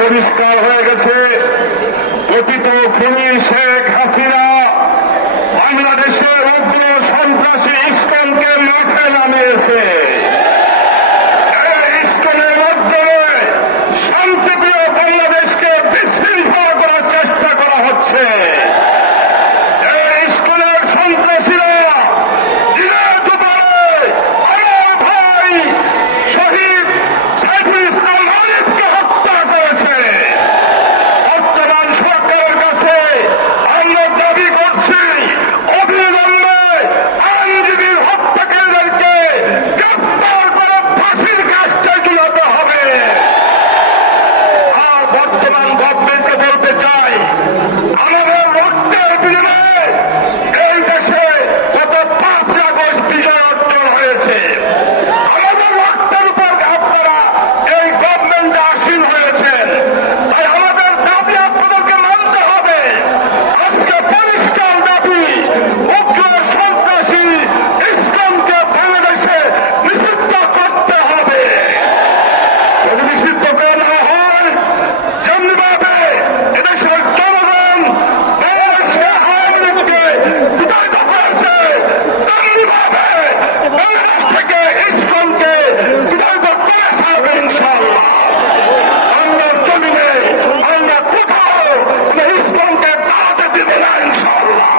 পরিষ্কার হয়ে গেছে, কথিত খুনি শেখ হাসিনা বাংলাদেশের উগ্র সন্ত্রাসী ইসকনকে মাঠে নামিয়েছে। এই ইসকনের মাধ্যমে শান্তিপ্রিয় বাংলাদেশকে বিশৃঙ্খল করার চেষ্টা করা হচ্ছে। এই ইসকনের সন্ত্রাসীরা দিনের দুপুরে আমার ভাই শহীদ সাইফুল ইসলাম আলিফকে হত্যা করেছে। বর্তমান সরকারের কাছে আমরা দাবি করছি অবিলম্বে আইনজীবীর হত্যাকারীদেরকে গ্রেপ্তার করে ফাঁসির কাজটা ঝুলাতে হবে। আর বর্তমান গভর্নমেন্টকে বলতে চাই, আমাদের রক্তের বিনিময়ে এই দেশে গত 5 আগস্ট বিজয় অর্জন হয়েছে। আমাদের রক্তের উপর আপনারা এই গভর্নমেন্টে আসীন হয়েছেন। তাই আমাদের দাবি আপনাদেরকে মানতে হবে। আজকে পরিষ্কার দাবি, উগ্র সন্ত্রাসী ইসকনকে বাংলাদেশে নিষিদ্ধ করতে হবে। যদি নিষিদ্ধ করে না হয়, যেমনিভাবে এদেশের জনগণ বাংলাদেশে আওয়ামী লীগকে বিতাড়িত করেছে, তেমনিভাবে বাংলাদেশ থেকে ইসকনকে বিতাড়িত করে ছাড়বে ইনশাআল্লাহ। বাংলার জমিনে আমরা কোথাও কোনো ইসকনকে দাঁড়াতে দিব না ইনশাআল্লাহ।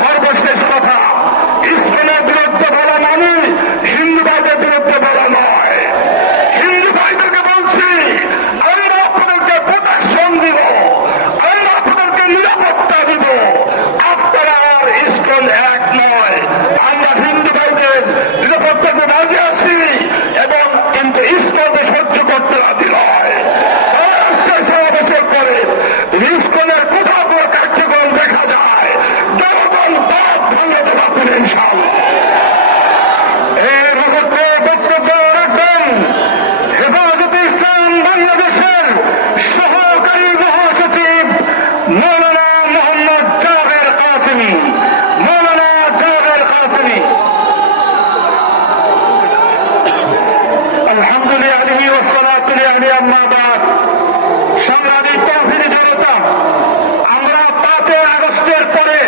সর্বশেষ কথা, ইসকনের বিরুদ্ধে বলা মানে হিন্দুবাদের বিরুদ্ধে বলা নয়। হিন্দু ভাইদেরকে বলছি, আমরা আপনাদেরকে প্রোটেকশন দিব, আমরা আপনাদেরকে নিরাপত্তা দিব। আপনারা আর ইসকন এক নয়। আমরা হিন্দু ভাইদের নিরাপত্তাকে রাজি আছি এবং কিন্তু ইসকনকে সহ্য করতে রাজি নয়। তাই আজকে সারা বছর পরে ইসকনের কোথাও কোনো কার্যক্রম দেখা যায়, জনগণ দাঁত ভাঙে দেওয়া করে ইনশাআল্লাহ। এই মুহূর্তে বক্তব্য রাখবেন হেফাজতে ইসলাম বাংলাদেশের সহকারী মহাসচিব মৌলানা মোহাম্মদ জাবের কাসেমী। মৌলানা জাবের কাসেমী। আলহামদুলিল্লাহ ওয়াসসালাতু আলাইহি আম্মা বাদ। সংগ্রামী তৌহিদি জনতা, আমরা 5 আগস্টের পরে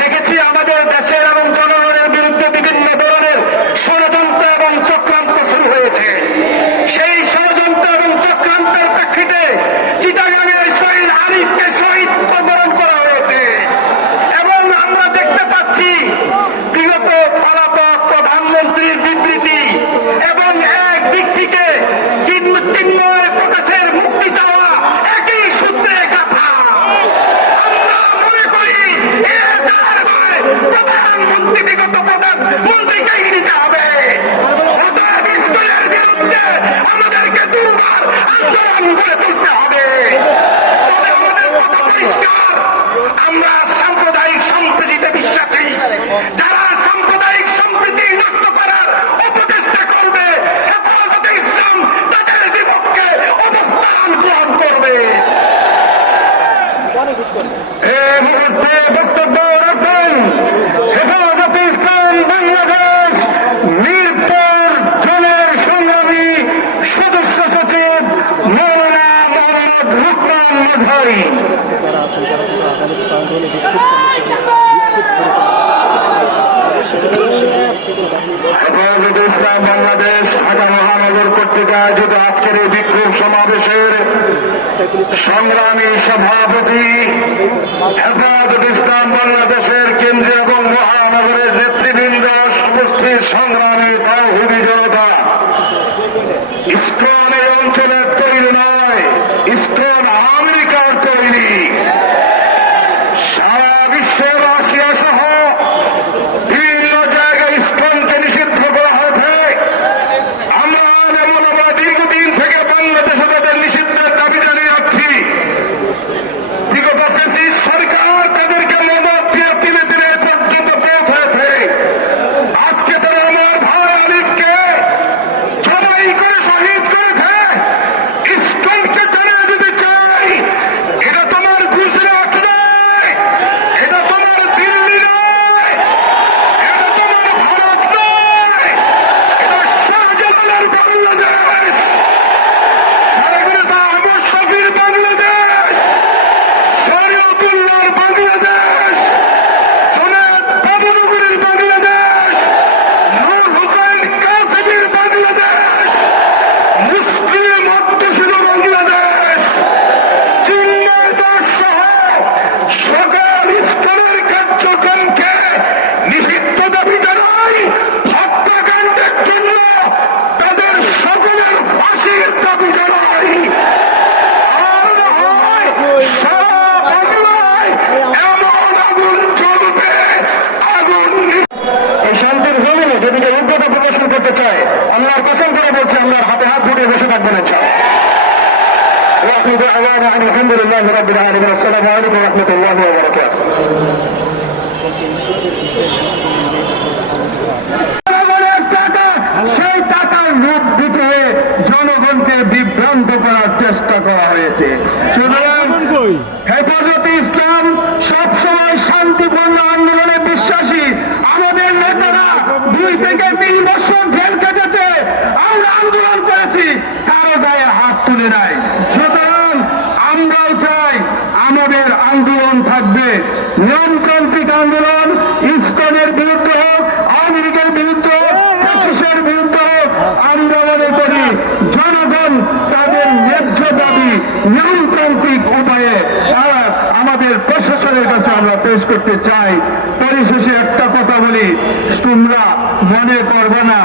দেখেছি আমাদের দেশের এবং জনগণের বিরুদ্ধে বিভিন্ন ধরনের ষড়যন্ত্র এবং চক্রান্ত শুরু হয়েছে। সেই ষড়যন্ত্র এবং চক্রান্তের প্রেক্ষিতে চিটাগাংয়ের শহীদ আলিফকে শহীদ বরণ করা হয়েছে এবং আমরা দেখতে পাচ্ছি বিগত পলাতক প্রধানমন্ত্রীর বিবৃতি এবং এক দিক থেকে চিন্ময় প্রকাশের মুক্তি চাওয়া একই সূত্রে কথা। আমরা মনে করি এর দায় প্রধানমন্ত্রী বিগত প্রধানমন্ত্রীকেই নিতে হবে। অতএব ইসকনের বিরুদ্ধে আমাদেরকে দুবার আন্দোলন করে তুলতে হবে। তবে আমাদের কথা পরিষ্কার, আমরা সাম্প্রদায়িক সম্প্রীতিতে বিশ্বাসী। যারা সাম্প্রদায়িক সম্প্রীতি নষ্ট করার অপচেষ্টা করবে, হেফাজতে ইসলাম তাদের বিপক্ষে অবস্থান গ্রহণ করবে। এই মুহূর্তে বক্তব্য রাখবেন হেফাজতে ইসলাম বাংলাদেশ মিরপুর জোনের সংগ্রামী সদস্য সচিব মৌলানা মোহাম্মদ লুকমান মাঝারি। হেফাজতে ইসলাম বাংলাদেশ ঢাকা মহানগর কর্তৃক আয়োজিত আজকের এই বিক্ষোভ সমাবেশের সংগ্রামী সভাপতি, হেফাজতে ইসলাম বাংলাদেশের কেন্দ্রীয় এবং মহানগরের নেতৃবৃন্দ, উপস্থিত সংগ্রামী তৌহিদি জনতা, ইসকন এই অঞ্চলের তৈরি নয়, ইসকন আমেরিকার তৈরি। সারা বিশ্বের রাশিয়া সহ বিভিন্ন জায়গায় ইসকনকে নিষিদ্ধ করা হয়েছে। আমরা দীর্ঘদিন থেকে বাংলাদেশে তাদের নিষিদ্ধের দাবি জানিয়ে যাচ্ছি। বিগত ফ্যাসিস্ট সরকার তাদেরকে মদত দিয়ে তিলে তিলে পর্যন্ত পৌঁছেছে। আজকে তারা আমার ভাই আলিফকে জবাই করে শহীদ করেছে। ইসকনকে জানিয়ে দিতে চাই, وآخر دعوانا أن الحمد لله رب العالمين. السلام عليكم ورحمة الله وبركاته. সেই টাকার রূপ দিতে জনগণকে বিভ্রান্ত করার চেষ্টা করা হয়েছে। হেফাজতে ইসলাম সবসময় শান্তিপূর্ণ আন্দোলনে বিশ্বাসী। আমাদের নেতারা 2 থেকে 3 বছর জেল কেটেছে, আমরা আন্দোলন করেছি, কারো গায়ে হাত তুলে নাই। সুতরাং আমরাও চাই আমাদের আন্দোলন থাকবে নিয়মতান্ত্রিক আন্দোলন, ইসকনের বিরুদ্ধে হোক, আওয়ামী লীগের বিরুদ্ধে হোক, ফ্যাসিস্টের বিরুদ্ধে হোক। আমরা মনে করি জনগণ তাদের ন্যায্য দাবি নিয়মতান্ত্রিক উপায়ে আমাদের প্রশাসনের কাছে আমরা পেশ করতে চাই। পরিশেষে একটা কথা বলি, তোমরা মনে করবে না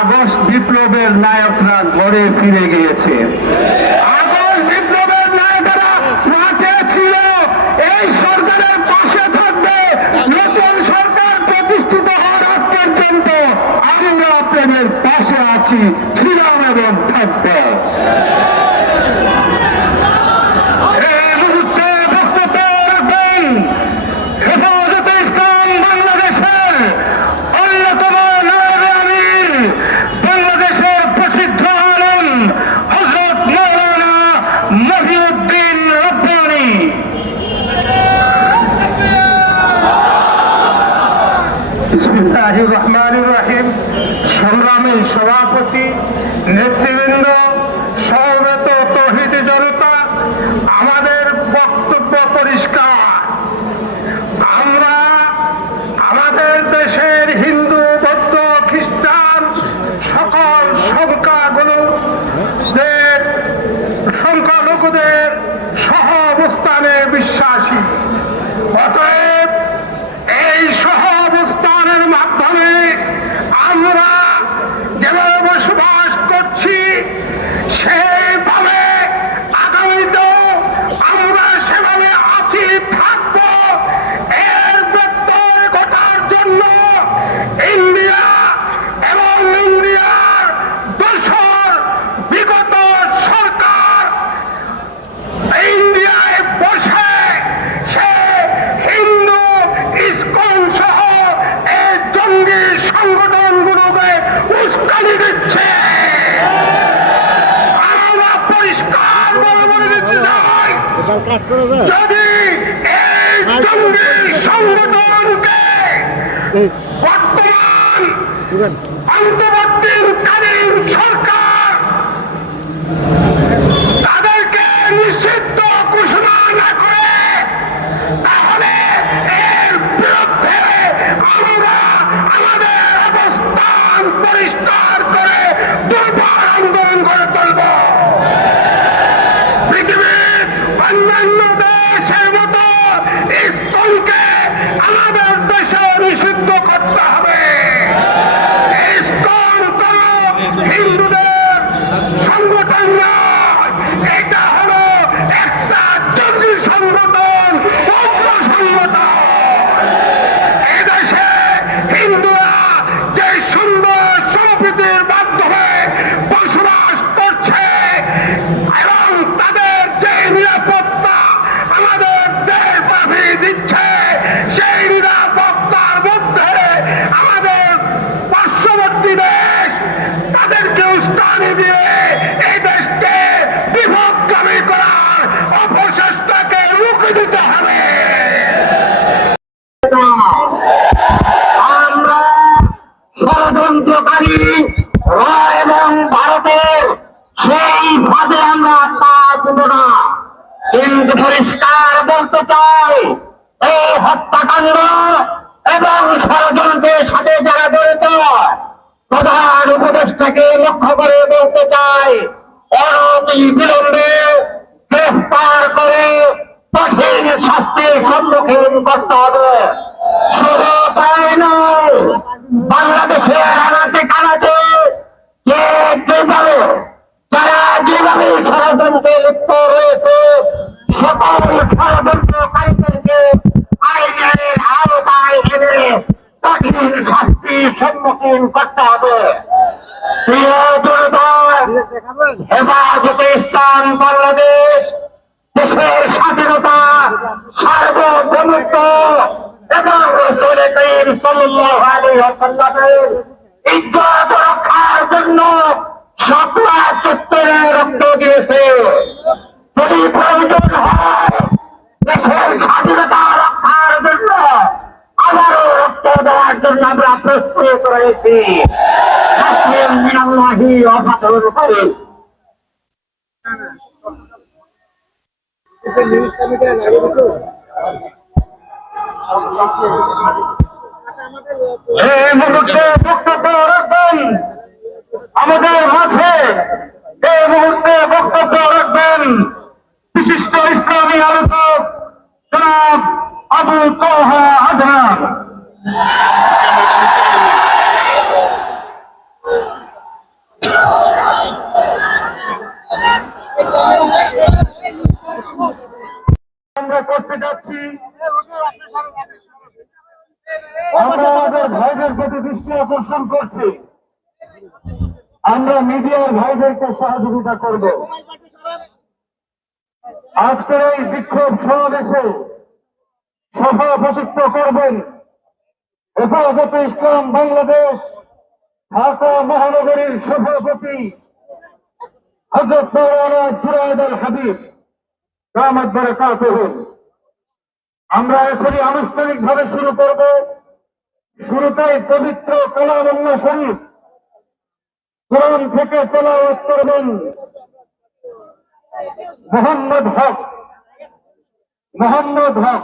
আগস্ট বিপ্লবের নায়করা ঘরে ফিরে গিয়েছে। আগস্ট বিপ্লবের নায়করা মাঠে ছিল, এই সরকারের পাশে থাকবে। নতুন সরকার প্রতিষ্ঠিত হওয়ার আগ পর্যন্ত আমরা আপনাদের পাশে আছি, ছিলাম এবং থাকবো। বিসমিল্লাহির রহমানির রহিম। সংগ্রামী সভাপতি, নেতৃবৃন্দ, সমবেত তৌহিদি জনতা, আমাদের বক্তব্য পরিষ্কার। আমরা আমাদের দেশের হিন্দু, বৌদ্ধ, খ্রিস্টান সকল সংখ্যালঘুদের সহ অবস্থানে বিশ্বাসী। অতএব এই সহ অবস্থানের মাধ্যমে আমরা যেভাবে বসবাস করছি সেইভাবে আগামীতেও আমরা সেভাবে আছি, থাকব। এর ব্যত্যয় ঘটার জন্য ইন্ডিয়া এবং ইন্ডিয়ার দোসর বিগত সরকার ইন্ডিয়ায় বসে সে হিন্দু ইসকন সহ এই জঙ্গি সংগঠনগুলোকে উস্কানি দিচ্ছে। আমরা পরিষ্কার বলে দিতে চাই, যদি এই জঙ্গি সংগঠনকে বর্তমান অন্তর্বর্তীকালীন সরকার তাদেরকে নিষিদ্ধ ঘোষণা না করে, তাহলে এর বিরুদ্ধে আমরা আমাদের অবস্থান পরিষ্কার করে দুর্বার আন্দোলন করে তুলব। পৃথিবীর অন্যান্য দেশের মতো ইসকনকে আমাদের দেশে নিষিদ্ধ করতে হবে। ইসকন কোন হিন্দুদের সংগঠন নয়, এটা হলো একটা জঙ্গি সংগঠন, উগ্র সংগঠন। এদেশে হিন্দুরা যে সুন্দর সম্প্রীতির মাধ্যমে বসবাস করছে এবং তাদের যে নিরাপত্তা আমাদের দেশবাসী দিচ্ছে, সেই নিরাপত্তার মধ্যে আমাদের পার্শ্ববর্তী দেশ তাদেরকে উস্কানি দিয়ে এই দেশকে বিভক্তগামী করার অপচেষ্টাকে রুখে দিতে হবে। আমরা ষড়যন্ত্রকারী এবং ভারতের সেই ফাঁদে আমরা পা দেব না। কিন্তু পরিষ্কার বলতে চাই, এই হত্যাকাণ্ড এবং ষড়যন্ত্রের সাথে যারা জড়িত প্রধান উপদেষ্টাকে লক্ষ্য করে বলতে চাই, অনতি বিলম্বে গ্রেফতার করে কঠিন শাস্তির সম্মুখীন করতে হবে। শুধু তাই নয়, বাংলাদেশের আনাতে কানাতে যারা যেভাবে ষড়যন্ত্রে লিপ্ত রয়েছে সকল ষড়যন্ত্রকারীদেরকে আইনের আওতায় এনে কঠিন শাস্তির সম্মুখীন করতে হবে। প্রিয় জনতা, হেফাজতে ইসলাম বাংলাদেশ ওয়াসাল্লামের ইজ্জত রক্ষার জন্য শাপলা চত্বরে রক্ত দিয়েছে। যদি প্রয়োজন হয় দেশের স্বাধীনতা রক্ষার জন্য আবারও রক্ত দেওয়ার জন্য আমরা প্রস্তুত রয়েছি। মিনাল্লাহি ওয়া ফাতহুল করিম। এই মুহূর্তে বক্তব্য রাখবেন আমাদের মাঝে, এই মুহূর্তে বক্তব্য রাখবেন বিশিষ্ট ইসলামী আলোচক জনাব আবু তোহা আদনান। আমরা করতে যাচ্ছি, আমরা আমাদের ভাইদের প্রতি দৃষ্টি আকর্ষণ করছি, আমরা মিডিয়ার ভাইদেরকে সহযোগিতা করব। আজকের এই বিক্ষোভ সমাবেশে সভাপতিত্ব করবেন হেফাজতে ইসলাম বাংলাদেশ ঢাকা মহানগরীর সভাপতি হযরত মাওলানা জুনায়েদ আল হাবিব দামাত বারাকাতুহু। আমরা এখনই আনুষ্ঠানিকভাবে শুরু করব। শুরুতেই পবিত্র কালামুল্লাহ শরীফ কোরআন থেকে তেলাওয়াত করবেন মোহাম্মদ হক। মোহাম্মদ হক।